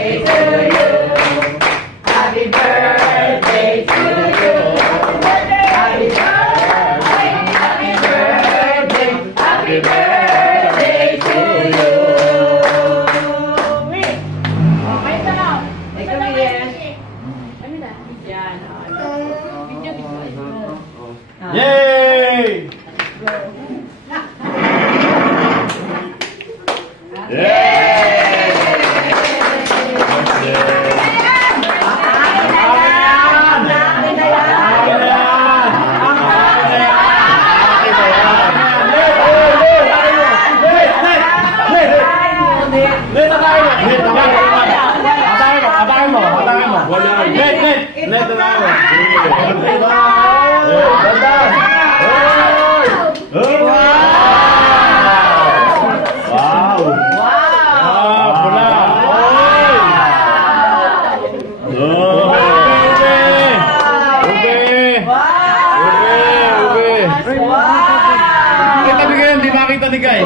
Happy birthday to you. Happy birthday, happy birthday, happy birthday to you. Okay na. Ikaw na yan. Ano na? Yan. Video. Yay! Di makita ni Guy.